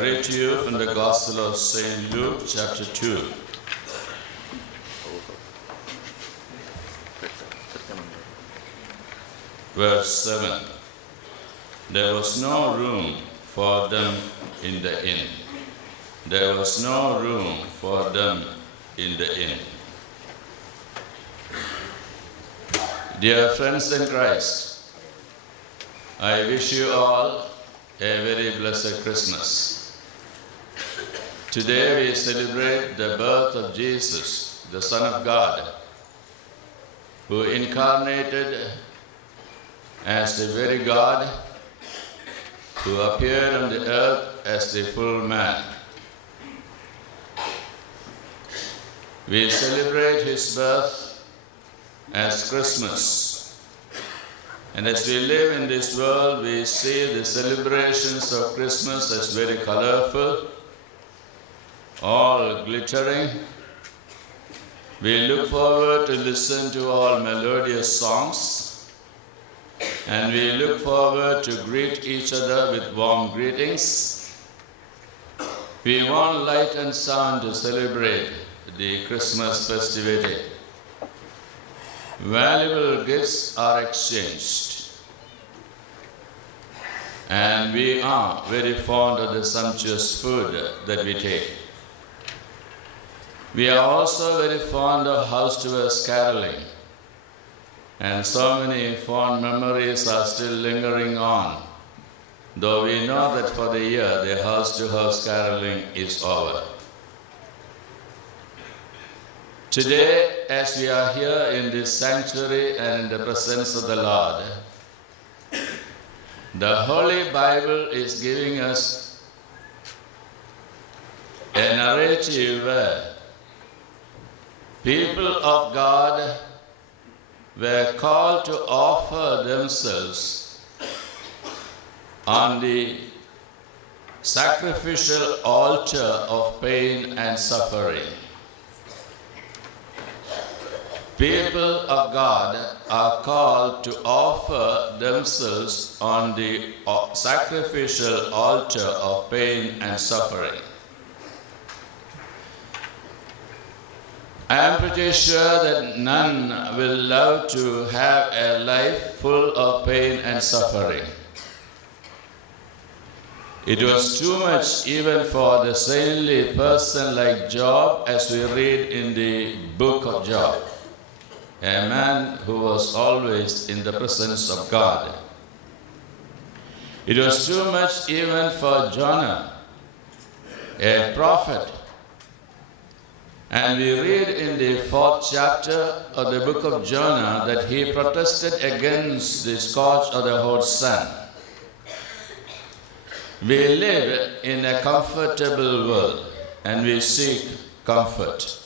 I read to you from the Gospel of St. Luke, chapter 2. Verse 7. There was no room for them in the inn. There was no room for them in the inn. Dear friends in Christ, I wish you all a very blessed Christmas. Today we celebrate the birth of Jesus, the Son of God, who incarnated as the very God, who appeared on the earth as the full man. We celebrate his birth as Christmas. And as we live in this world, we see the celebrations of Christmas as very colorful, all glittering. We look forward to listen to all melodious songs, and we look forward to greet each other with warm greetings. We want light and sound to celebrate the Christmas festivity. Valuable gifts are exchanged, and we are very fond of the sumptuous food that we take. We are also very fond of house-to-house caroling, and so many fond memories are still lingering on, though we know that for the year the house-to-house caroling is over. Today, as we are here in this sanctuary and in the presence of the Lord, the Holy Bible is giving us a narrative where people of God were called to offer themselves on the sacrificial altar of pain and suffering. People of God are called to offer themselves on the sacrificial altar of pain and suffering. I am pretty sure that none will love to have a life full of pain and suffering. It was too much even for the saintly person like Job, as we read in the book of Job. A man who was always in the presence of God. It was too much even for Jonah, a prophet. And we read in the 4th chapter of the book of Jonah that he protested against the scorch of the hot sun. We live in a comfortable world and we seek comfort.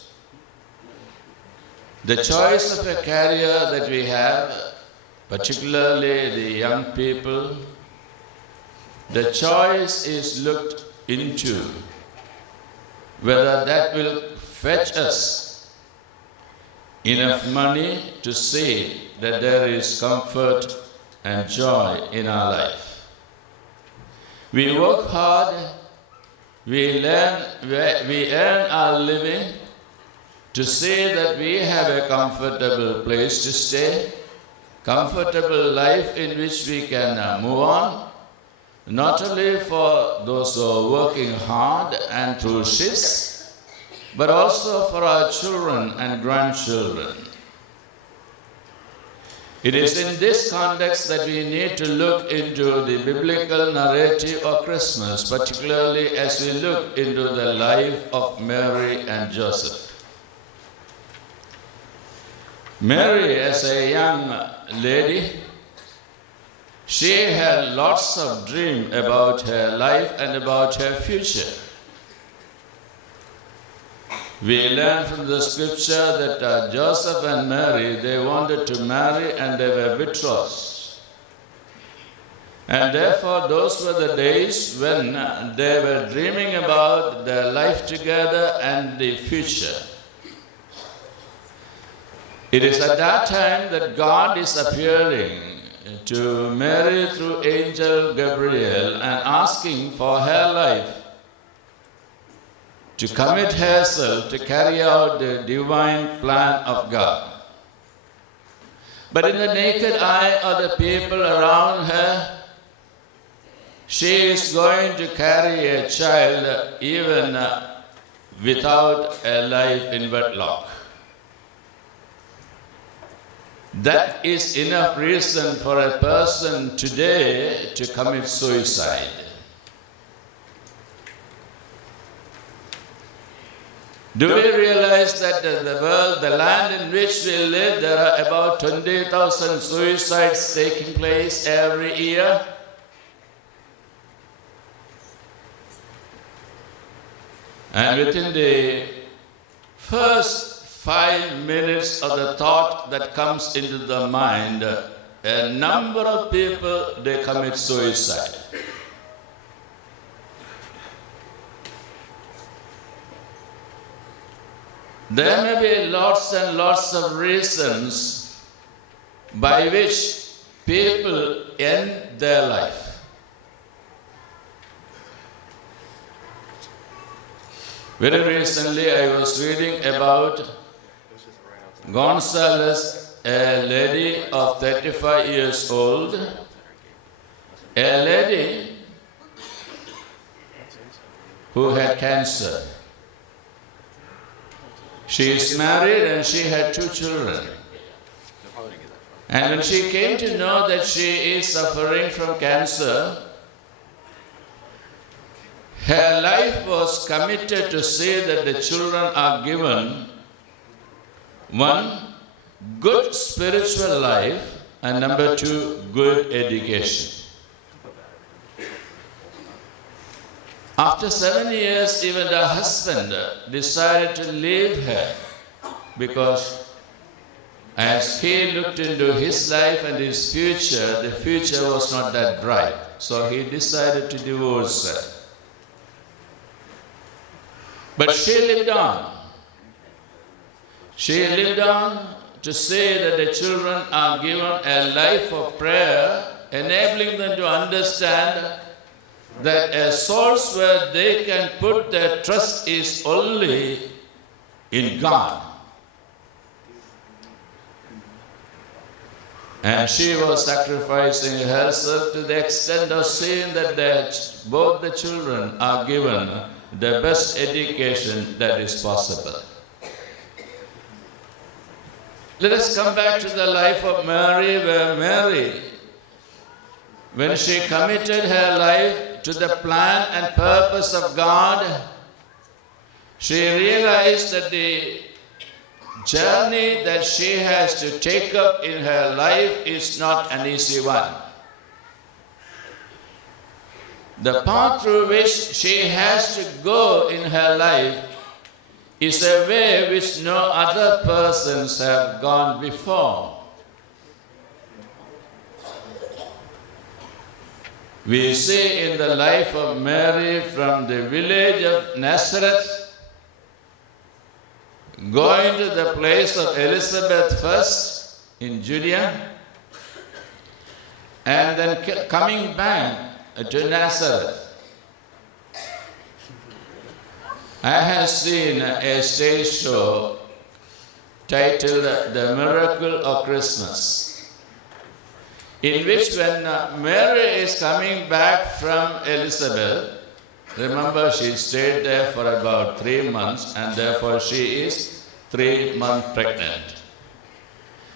The choice of a career that we have, particularly the young people, the choice is looked into whether that will fetch us enough money to see that there is comfort and joy in our life. We work hard, we earn our living, to say that we have a comfortable place to stay, comfortable life in which we can move on, not only for those who are working hard and through shifts, but also for our children and grandchildren. It is in this context that we need to look into the biblical narrative of Christmas, particularly as we look into the life of Mary and Joseph. Mary, as a young lady, she had lots of dreams about her life and about her future. We learn from the scripture that Joseph and Mary, they wanted to marry and they were betrothed. And therefore, those were the days when they were dreaming about their life together and the future. It is at that time that God is appearing to Mary through angel Gabriel and asking for her life to commit herself to carry out the divine plan of God. But in the naked eye of the people around her, she is going to carry a child even without a life in wedlock. That is enough reason for a person today to commit suicide. Do we realize that the world, the land in which we live, there are about 20,000 suicides taking place every year? And within the first 5 minutes of the thought that comes into the mind, a number of people, they commit suicide. There may be lots and lots of reasons by which people end their life. Very recently I was reading about Gonzalez, a lady of 35 years old, a lady who had cancer. She is married and she had 2 children. And when she came to know that she is suffering from cancer, her life was committed to see that the children are given, 1, good spiritual life, and number 2, good education. After 7 years, even the husband decided to leave her because as he looked into his life and his future, the future was not that bright. So he decided to divorce her. But she lived on. She lived on to say that the children are given a life of prayer, enabling them to understand that a source where they can put their trust is only in God. And she was sacrificing herself to the extent of seeing that both the children are given the best education that is possible. Let us come back to the life of Mary, where Mary, when she committed her life to the plan and purpose of God, she realized that the journey that she has to take up in her life is not an easy one. The path through which she has to go in her life is a way which no other persons have gone before. We see in the life of Mary from the village of Nazareth, going to the place of Elizabeth first in Judea, and then coming back to Nazareth. I have seen a stage show titled The Miracle of Christmas, in which when Mary is coming back from Elizabeth, remember she stayed there for about 3 months and therefore she is 3 months pregnant.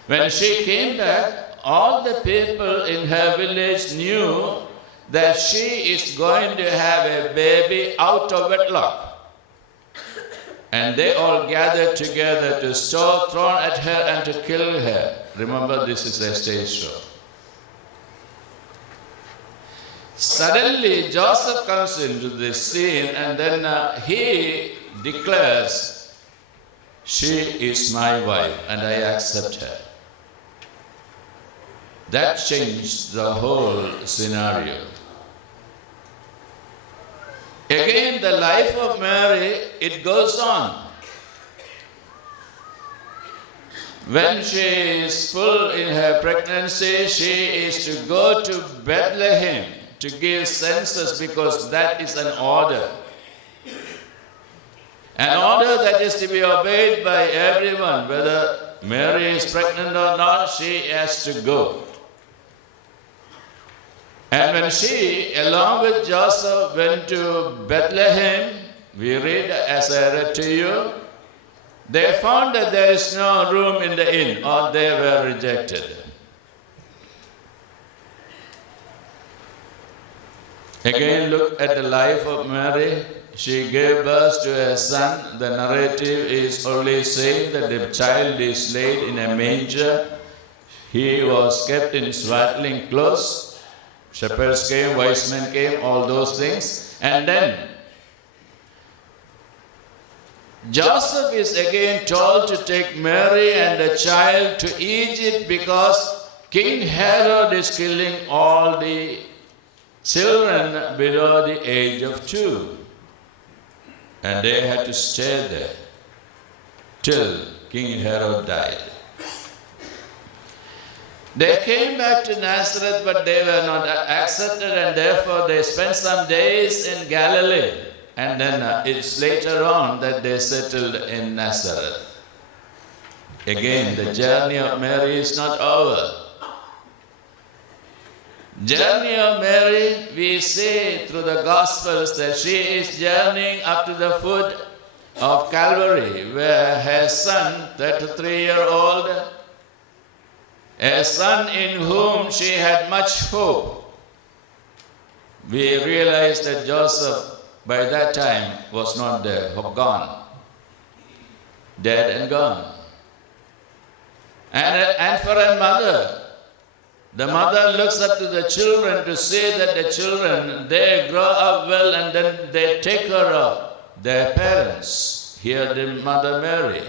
When she came back, all the people in her village knew that she is going to have a baby out of wedlock. And they all gathered together to stone thrown at her and to kill her. Remember, this is a stage show. Suddenly, Joseph comes into this scene and then he declares, "She is my wife and I accept her." That changed the whole scenario. Again, the life of Mary, it goes on. When she is full in her pregnancy, she is to go to Bethlehem to give census because that is an order. An order that is to be obeyed by everyone, whether Mary is pregnant or not, she has to go. And when she, along with Joseph, went to Bethlehem, we read, as I read to you, they found that there is no room in the inn, or they were rejected. Again, look at the life of Mary. She gave birth to a son. The narrative is only saying that the child is laid in a manger. He was kept in swaddling clothes. Shepherds came, wise men came, all those things. And then Joseph is again told to take Mary and the child to Egypt because King Herod is killing all the children below the age of 2. And they had to stay there till King Herod died. They came back to Nazareth, but they were not accepted, and therefore they spent some days in Galilee. And then it's later on that they settled in Nazareth. Again, the journey of Mary is not over. Journey of Mary, we see through the Gospels that she is journeying up to the foot of Calvary, where her son, 33-year-old, a son in whom she had much hope. We realize that Joseph, by that time, was not there, gone, dead and gone. And for a mother, the mother looks up to the children to see that the children, they grow up well and then they take care of their parents. Here the Mother Mary.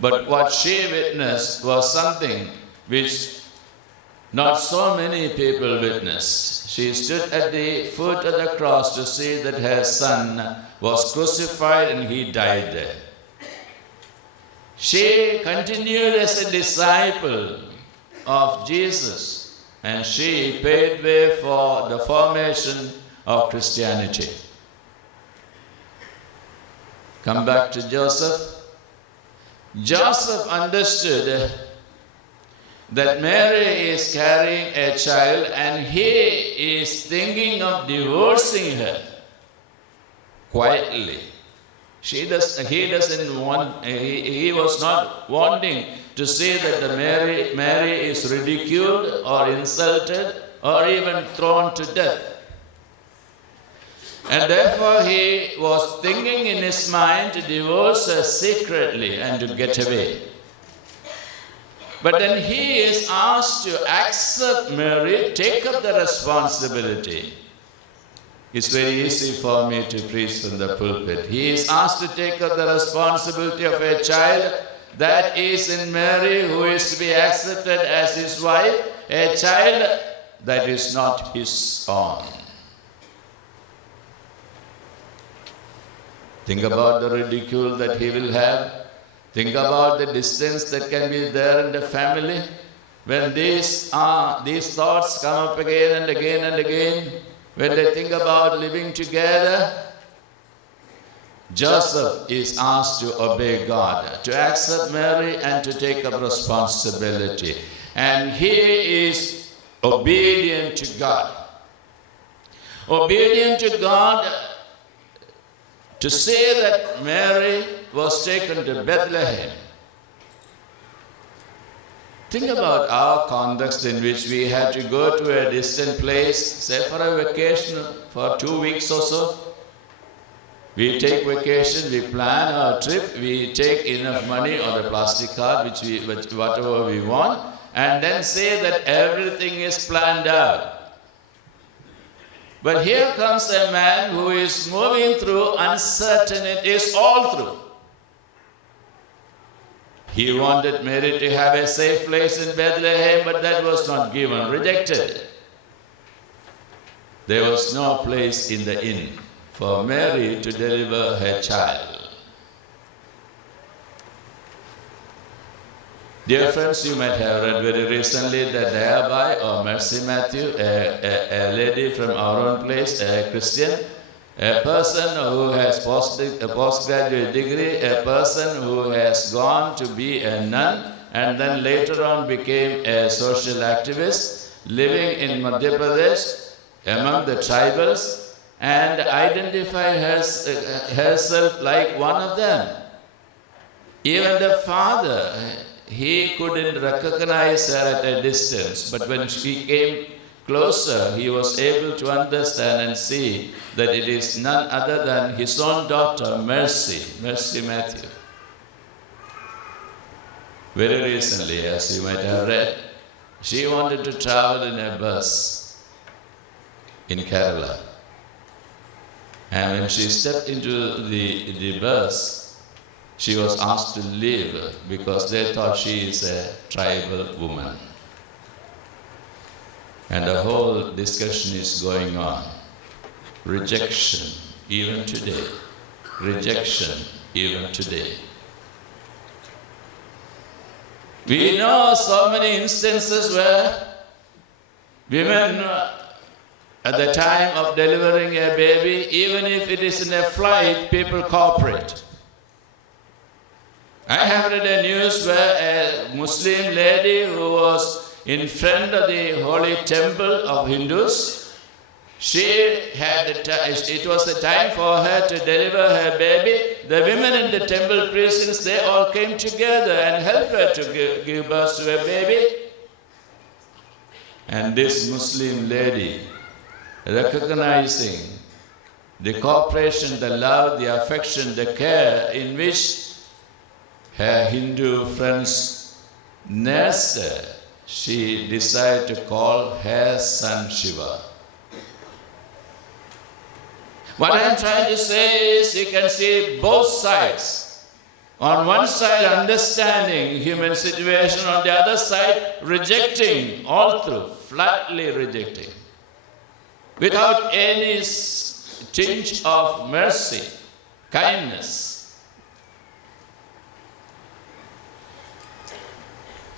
But what she witnessed was something which not so many people witnessed. She stood at the foot of the cross to see that her son was crucified and he died there. She continued as a disciple of Jesus, and she paved way for the formation of Christianity. Come back to Joseph. Joseph understood that Mary is carrying a child and he is thinking of divorcing her quietly. He was not wanting to see that the Mary is ridiculed or insulted or even thrown to death. And therefore he was thinking in his mind to divorce her secretly and to get away. But then he is asked to accept Mary, take up the responsibility. It's very easy for me to preach from the pulpit. He is asked to take up the responsibility of a child that is in Mary, who is to be accepted as his wife, a child that is not his own. Think about the ridicule that he will have. Think about the distance that can be there in the family. When these thoughts come up again and again and again, when they think about living together, Joseph is asked to obey God, to accept Mary and to take up responsibility. And he is obedient to God. Obedient to God to say that Mary was taken to Bethlehem. Think about our context in which we had to go to a distant place, say for a vacation for 2 weeks or so. We take vacation, we plan our trip, we take enough money on a plastic card, whatever we want, and then say that everything is planned out. But here comes a man who is moving through uncertainties all through. He wanted Mary to have a safe place in Bethlehem, but that was not given, rejected. There was no place in the inn for Mary to deliver her child. Dear friends, you might have read very recently that Dayabai or Mercy Matthew, a lady from our own place, a Christian, a person who has a postgraduate degree, a person who has gone to be a nun and then later on became a social activist living in Madhya Pradesh among the tribals and identify herself like one of them. Even the father, he couldn't recognize her at a distance, but when she came closer, he was able to understand and see that it is none other than his own daughter, Mercy Matthew. Very recently, as you might have read, she wanted to travel in a bus in Kerala. And when she stepped into the bus, she was asked to leave because they thought she is a tribal woman. And the whole discussion is going on. Rejection, even today. Rejection, even today. We know so many instances where women at the time of delivering a baby, even if it is in a flight, people cooperate. I have read a news where a Muslim lady who was in front of the holy temple of Hindus, it was the time for her to deliver her baby. The women in the temple precincts, they all came together and helped her to give birth to a baby. And this Muslim lady, recognizing the cooperation, the love, the affection, the care in which her Hindu friends nursed her, she decided to call her son Shiva. What I am trying to say is you can see both sides. On one side, understanding human situation, on the other side, rejecting all through, flatly rejecting, without any tinge of mercy, kindness.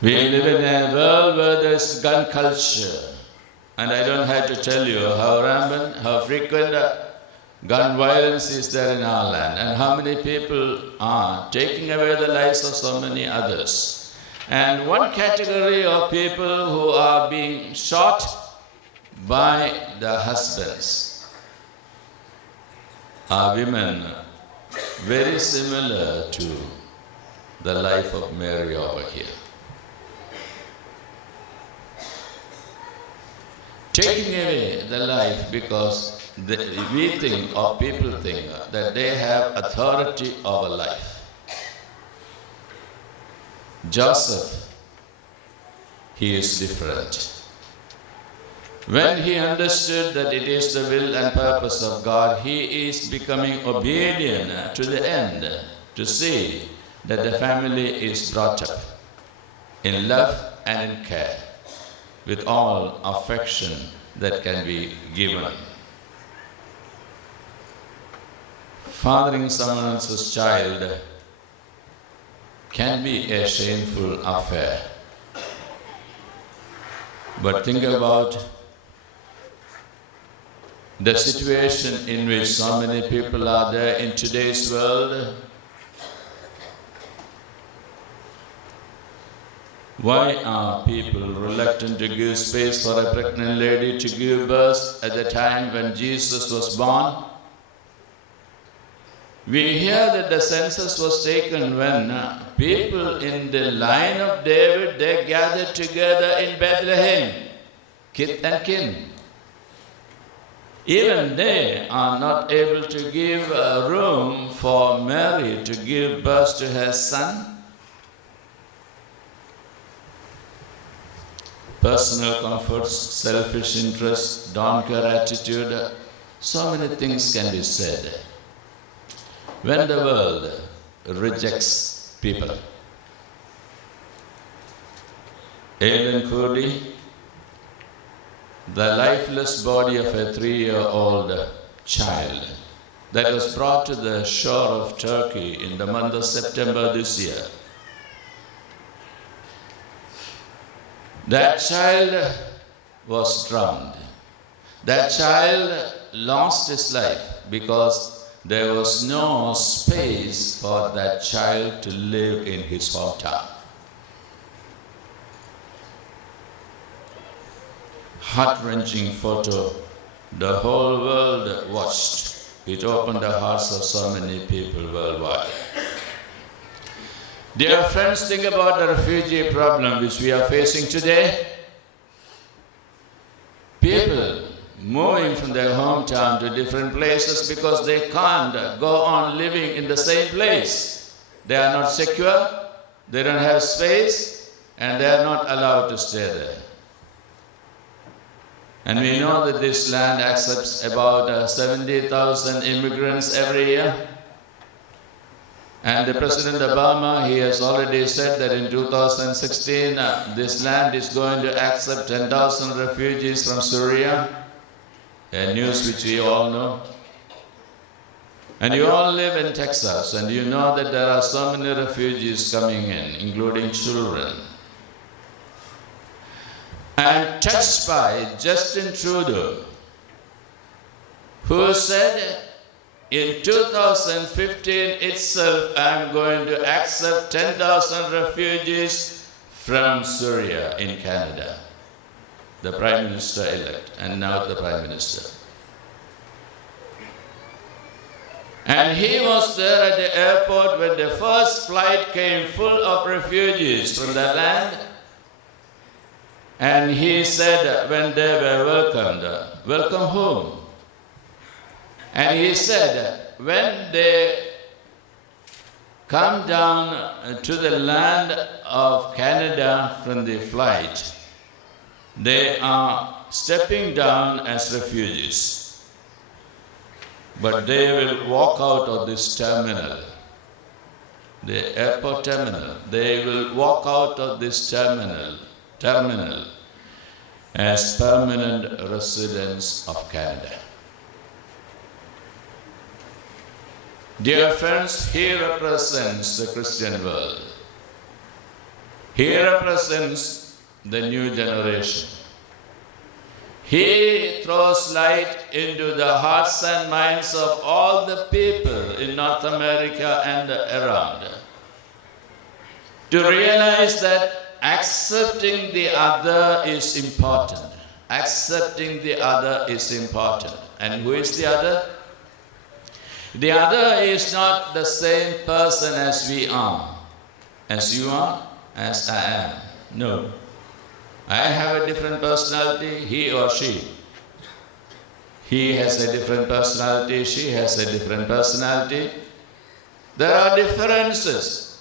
We live in a world where there's gun culture, and I don't have to tell you how rampant, how frequent gun violence is there in our land, and how many people are taking away the lives of so many others. And one category of people who are being shot by the husbands are women, very similar to the life of Mary over here. Taking away the life because we think or people think that they have authority over life. Joseph, he is different. When he understood that it is the will and purpose of God, he is becoming obedient to the end to see that the family is brought up in love and in care, with all affection that can be given. Fathering someone else's child can be a shameful affair. But think about the situation in which so many people are there in today's world. Why are people reluctant to give space for a pregnant lady to give birth at the time when Jesus was born? We hear that the census was taken when people in the line of David, they gathered together in Bethlehem, kith and kin. Even they are not able to give room for Mary to give birth to her son. Personal comforts, selfish interests, don't care attitude, so many things can be said. When the world rejects people, Aileen Kurdi, the lifeless body of a 3-year-old child that was brought to the shore of Turkey in the month of September this year. That child was drowned. That child lost his life because there was no space for that child to live in his hometown. Heart-wrenching photo. The whole world watched. It opened the hearts of so many people worldwide. Dear friends, think about the refugee problem which we are facing today. People moving from their hometown to different places because they can't go on living in the same place. They are not secure, they don't have space, and they are not allowed to stay there. And we know that this land accepts about 70,000 immigrants every year. And the President Obama, he has already said that in 2016, this land is going to accept 10,000 refugees from Syria, a news which we all know. And you all live in Texas, and you know that there are so many refugees coming in, including children. And touched by Justin Trudeau, who said, in 2015 itself, I'm going to accept 10,000 refugees from Syria in Canada. The Prime Minister-elect, and now the Prime Minister. And he was there at the airport when the first flight came full of refugees from the land. And he said when they were welcomed, welcome home. And he said, when they come down to the land of Canada from the flight, they are stepping down as refugees. But they will walk out of this terminal, the airport terminal. They will walk out of this terminal as permanent residents of Canada. Dear friends, he represents the Christian world. He represents the new generation. He throws light into the hearts and minds of all the people in North America and around to realize that accepting the other is important. Accepting the other is important. And who is the other? The other is not the same person as we are, as you are, as I am. No. I have a different personality, he or she. He has a different personality, she has a different personality. There are differences.